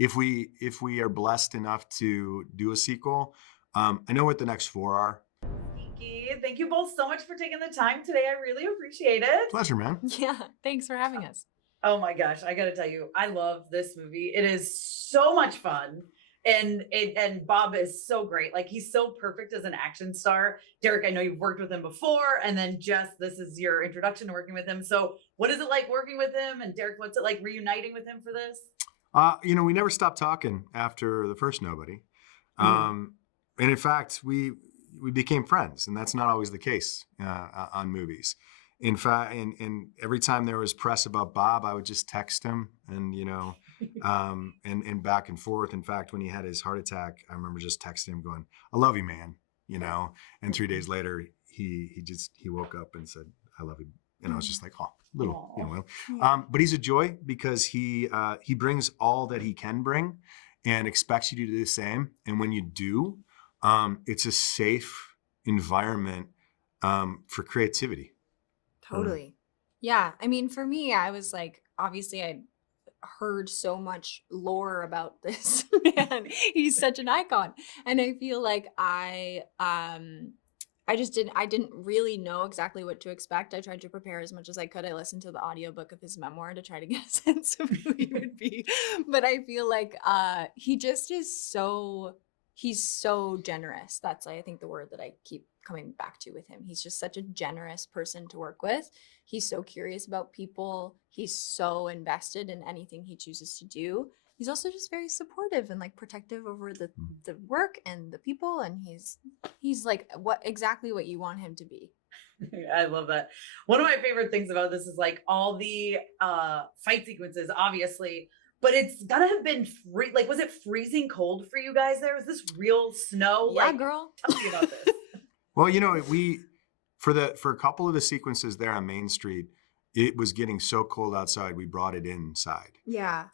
if we are blessed enough to do a sequel, I know what the next 4 are. Geeky. Thank you both so much for taking the time today. I really appreciate it. Pleasure, man. Yeah, thanks for having us. Oh my gosh, I gotta tell you, I love this movie. It is so much fun. And Bob is so great. Like he's so perfect as an action star. Derek, I know you've worked with him before, and then Jess, this is your introduction to working with him. So what is it like working with him? And Derek, what's it like reuniting with him for this? We never stopped talking after the first Nobody. And in fact, we became friends, and that's not always the case on movies. In fact, and every time there was press about Bob, I would just text him, and and back and forth. In fact, when he had his heart attack, I remember just texting him, going, "I love you, man," And 3 days later, he woke up and said, "I love you," and I was just like, "Oh, little," Yeah. But he's a joy because he brings all that he can bring, and expects you to do the same. And when you do, it's a safe environment for creativity. Totally. Yeah. I mean, for me, I was like, obviously, I'd heard so much lore about this man. He's such an icon. And I feel like I didn't really know exactly what to expect. I tried to prepare as much as I could. I listened to the audiobook of his memoir to try to get a sense of who he would be. But I feel like he just is he's so generous. That's, I think, the word that I keep coming back to with him. He's just such a generous person to work with. He's so curious about people. He's so invested in anything he chooses to do. He's also just very supportive and like protective over the work and the people. And he's like exactly what you want him to be. I love that. One of my favorite things about this is like all the fight sequences, obviously, but it's gotta have been like, was it freezing cold for you guys there? Was this real snow? Yeah, like, girl. Tell me about this. Well, for a couple of the sequences there on Main Street, it was getting so cold outside, we brought it inside. Yeah.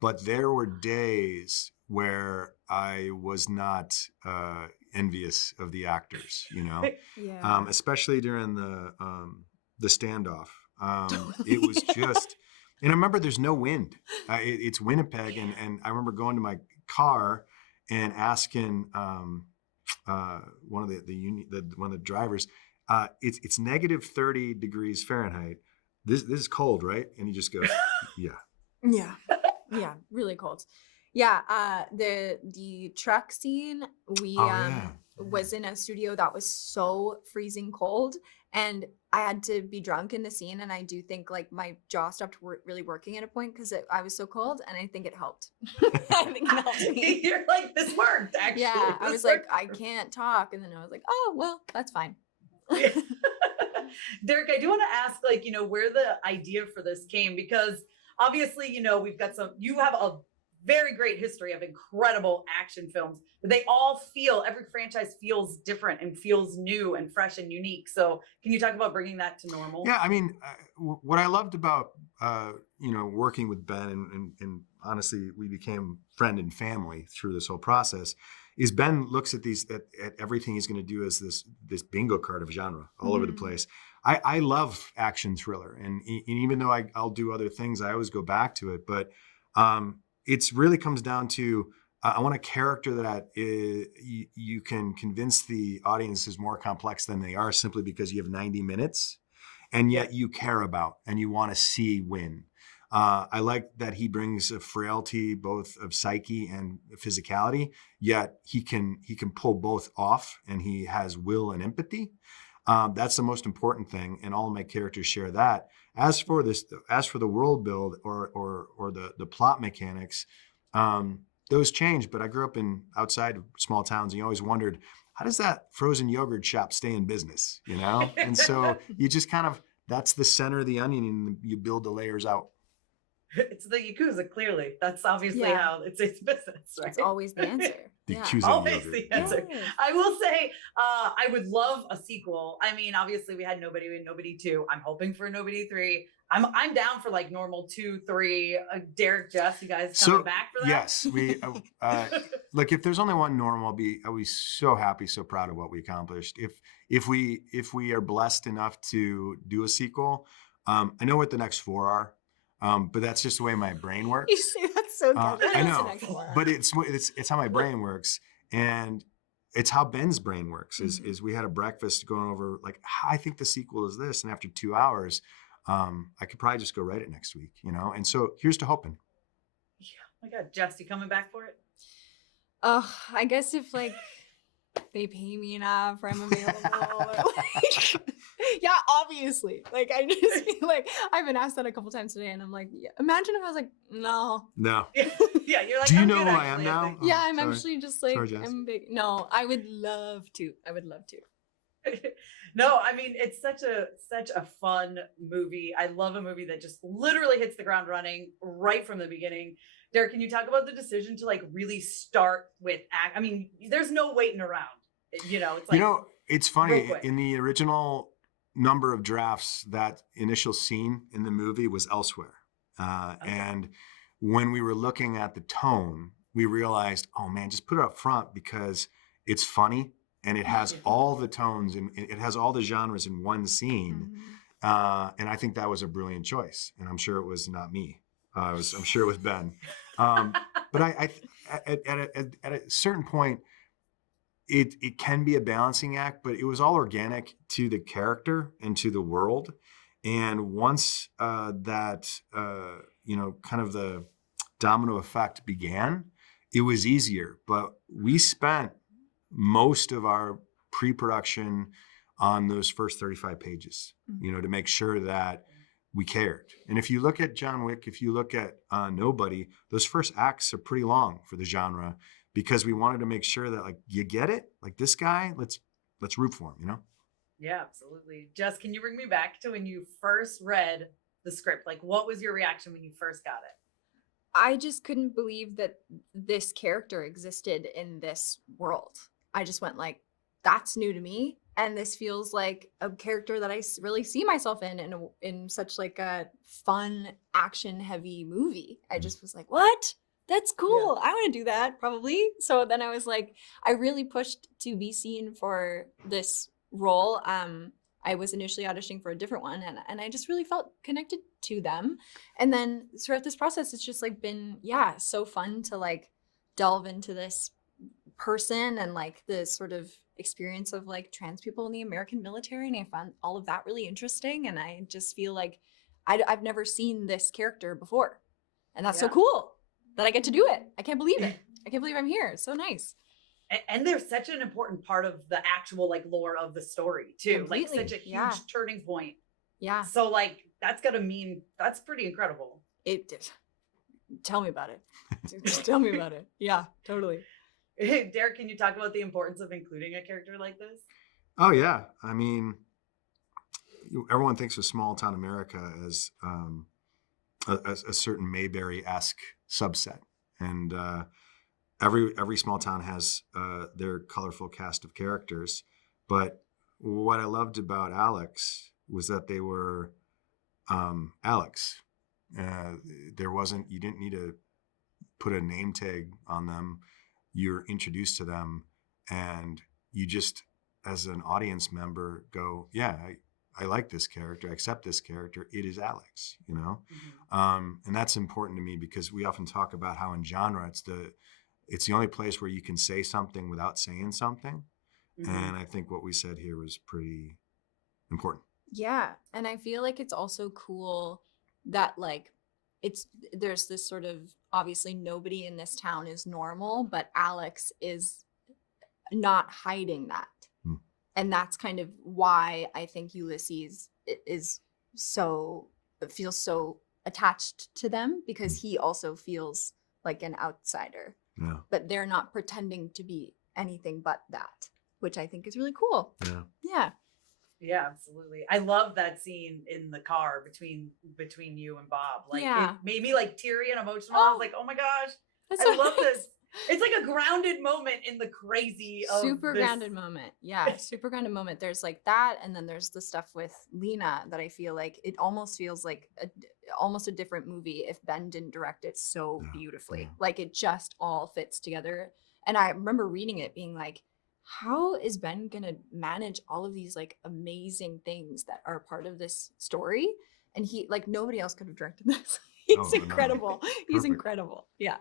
But there were days where I was not envious of the actors, Yeah. especially during the standoff. It was just, and I remember there's no wind. It's Winnipeg, and I remember going to my car and asking one of the drivers, it's negative 30 degrees Fahrenheit. This is cold, right? And he just goes, yeah. Yeah. Yeah. Really cold. Yeah. The truck scene, we was in a studio that was so freezing cold, and I had to be drunk in the scene. And I do think like my jaw stopped really working at a point because I was so cold, and I think it helped. I think it helped me. You're like, this worked, actually. Yeah. I was like, I can't talk. And then I was like, oh, well, that's fine. Derek, I do want to ask, like, where the idea for this came, because obviously, we've got you have a very great history of incredible action films, but they all every franchise feels different and feels new and fresh and unique. So can you talk about bringing that to normal? Yeah, I mean, what I loved about, working with Ben, and honestly, we became friend and family through this whole process, is Ben looks at at everything he's going to do as this bingo card of genre all over the place. I love action thriller, and even though I'll do other things, I always go back to it. But it's really comes down to I want a character that you can convince the audience is more complex than they are, simply because you have 90 minutes, and yet you care about and you want to see win. I like that he brings a frailty, both of psyche and physicality, yet he can pull both off, and he has will and empathy. That's the most important thing, and all of my characters share that. As for the world build or the plot mechanics, those change. But I grew up outside of small towns, and you always wondered, how does that frozen yogurt shop stay in business? And so you just that's the center of the onion, and you build the layers out. It's the Yakuza, clearly. That's obviously how it's business, right? It's always the answer. Yakuza always yogurt. the answer. Yes. I will say, I would love a sequel. I mean, obviously we had Nobody and Nobody 2. I'm hoping for a Nobody 3. I'm down for like normal 2, 3. Derek, Jess, you guys coming back for that? Yes, we look. If there's only one normal, I'll be so happy, so proud of what we accomplished. If we are blessed enough to do a sequel, I know what the next 4 are. But that's just the way my brain works. You say that's so good. I That's know, an excellent. but it's how my brain works, and it's how Ben's brain works. Mhm. Is we had a breakfast going over like I think the sequel is this, and after 2 hours, I could probably just go write it next week, you know. And so here's to hoping. Yeah. Oh my God, Jess, you coming back for it? Oh, I guess if like they pay me enough or I'm available. Like, yeah, obviously. Like I just feel like I've been asked that a couple times today, and I'm like, yeah. Imagine if I was like, no. No. Yeah, you're like, Do you I'm know good, who I actually, am now? think. Oh, Yeah, I'm sorry. actually just like Sorry, Jess. I'm big. No, I would love to. I would love to. No, I mean it's such a fun movie. I love a movie that just literally hits the ground running right from the beginning. Derek, can you talk about the decision to like really start with act? I mean, there's no waiting around. You know, it's like It's real funny. quick. In the original number of drafts, that initial scene in the movie was elsewhere. Okay. And when we were looking at the tone, we realized, oh man, just put it up front because it's funny and it has Yeah. all the tones and it has all the genres in one scene. Mhm. And I think that was a brilliant choice. And I'm sure it was not me. I'm sure it was Ben. But at a certain point, it can be a balancing act, but it was all organic to the character and to the world. And once kind of the domino effect began, it was easier. But we spent most of our pre-production on those first 35 pages, to make sure that we cared. And if you look at John Wick, if you look at Nobody, those first acts are pretty long for the genre because we wanted to make sure that like you get it, like this guy, let's root for him, Yeah, absolutely. Jess, can you bring me back to when you first read the script? Like, what was your reaction when you first got it? I just couldn't believe that this character existed in this world. I just went like, that's new to me, and this feels like a character that I really see myself in such like a fun, action-heavy movie. I just was like, what? That's cool. I want to do that probably. So then I was like, I really pushed to be seen for this role. I was initially auditioning for a different one, and I just really felt connected to them. And then throughout this process, it's just like been, yeah, so fun to like delve into this person and like the sort of experience of like trans people in the American military. And I found all of that really interesting. And I just feel like I've never seen this character before. And that's so Yeah. cool that I get to do it. I can't believe it. I can't believe I'm here. It's so nice. And they're such an important part of the actual like lore of the story too. Completely, Like such a huge yeah. turning point. Yeah. So like that's gotta mean that's pretty incredible. Tell me about it. Just tell me about it. Yeah, totally. Derek, can you talk about the importance of including a character like this? Oh yeah. I mean, everyone thinks of small town America as a certain Mayberry-esque subset. And every small town has their colorful cast of characters. But what I loved about Alex was that they were Alex. You didn't need to put a name tag on them. You're introduced to them and you just, as an audience member, go, yeah, I like this character. I accept this character. It is Alex, And that's important to me because we often talk about how in genre, it's the only place where you can say something without saying something. Mm-hmm. And I think what we said here was pretty important. Yeah. And I feel like it's also cool that like there's this sort of, obviously nobody in this town is normal, but Alex is not hiding that. And that's kind of why I think Ulysses feels so attached to them, because he also feels like an outsider. Yeah. But they're not pretending to be anything but that, which I think is really cool. Yeah. Yeah. Yeah, absolutely. I love that scene in the car between you and Bob. Like Yeah. it made me like teary and emotional. I was like, oh my gosh, That's I so love nice. this. It's like a grounded moment in the crazy of Super this. grounded moment. Yeah, super grounded moment. There's like that, and then there's the stuff with Lena that I feel like it almost feels like almost a different movie if Ben didn't direct it so beautifully. Yeah. Like it just all fits together. And I remember reading it being like, how is Ben gonna manage all of these like amazing things that are part of this story? And he, like, nobody else could have directed this. He's Oh, no. incredible. He's Perfect. incredible. Yeah.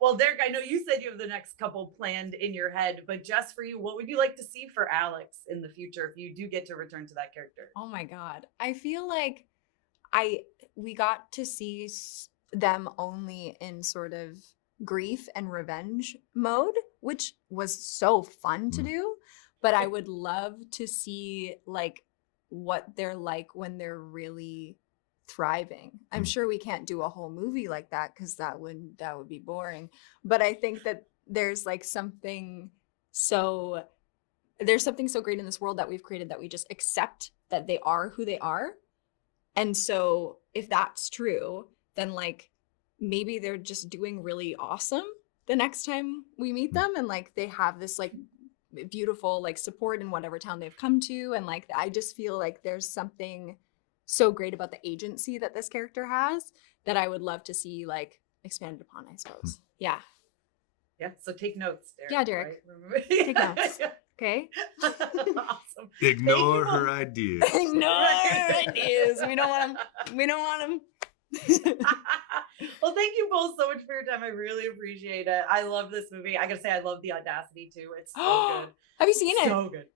Well, Derek, I know you said you have the next couple planned in your head, but just for you, what would you like to see for Alex in the future if you do get to return to that character? Oh my God. I feel like we got to see them only in sort of grief and revenge mode, which was so fun to do. But I would love to see like what they're like when they're really thriving. I'm sure we can't do a whole movie like that because that would be boring. But I think that there's something so great in this world that we've created that we just accept that they are who they are. And so if that's true, then maybe they're just doing really awesome the next time we meet them, and they have this beautiful support in whatever town they've come to, and I just feel like there's something so great about the agency that this character has that I would love to see expanded upon, I suppose. Yeah. Yeah. So take notes, Derek. Yeah, Derek. Right? Take notes. Okay. Awesome. Ignore her ideas. Ignore her ideas. We don't want them. Well, thank you both so much for your time. I really appreciate it. I love this movie. I gotta say, I love the audacity too. It's so good. Have you seen it? So good.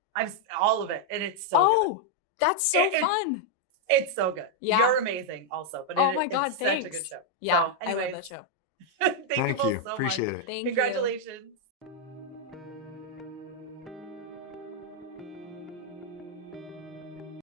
All of it, and it's so Oh, that's so fun. It's so good. Yeah. You're amazing also. But oh my God, it's thanks. such a good show. Yeah, So, I love that show. thank you both so Appreciate much. it. Thank you. Congratulations.